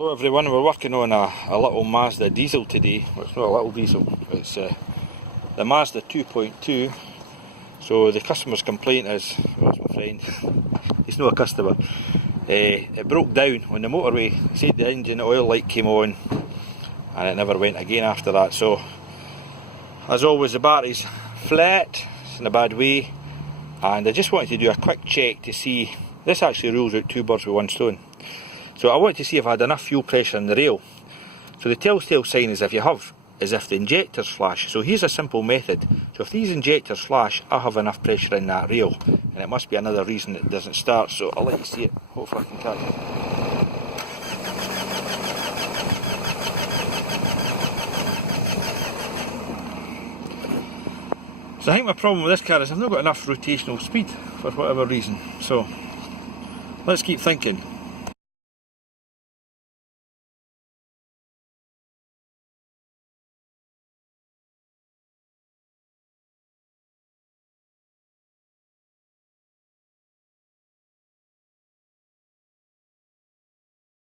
Hello everyone, we're working on a little Mazda diesel today. Well, it's not a little diesel, it's the Mazda 2.2. So the customer's complaint is, well, it's my friend, he's not a customer, it broke down on the motorway. He said the engine oil light came on and it never went again after that. So as always, the battery's flat, it's in a bad way, and I just wanted to do a quick check to see, this actually rules out two birds with one stone. So I wanted to see if I had enough fuel pressure in the rail. So the telltale sign is if the injectors flash. So here's a simple method. So if these injectors flash, I have enough pressure in that rail, and it must be another reason it doesn't start. So I'll let you see it. Hopefully I can catch it. So I think my problem with this car is I've not got enough rotational speed for whatever reason. So let's keep thinking.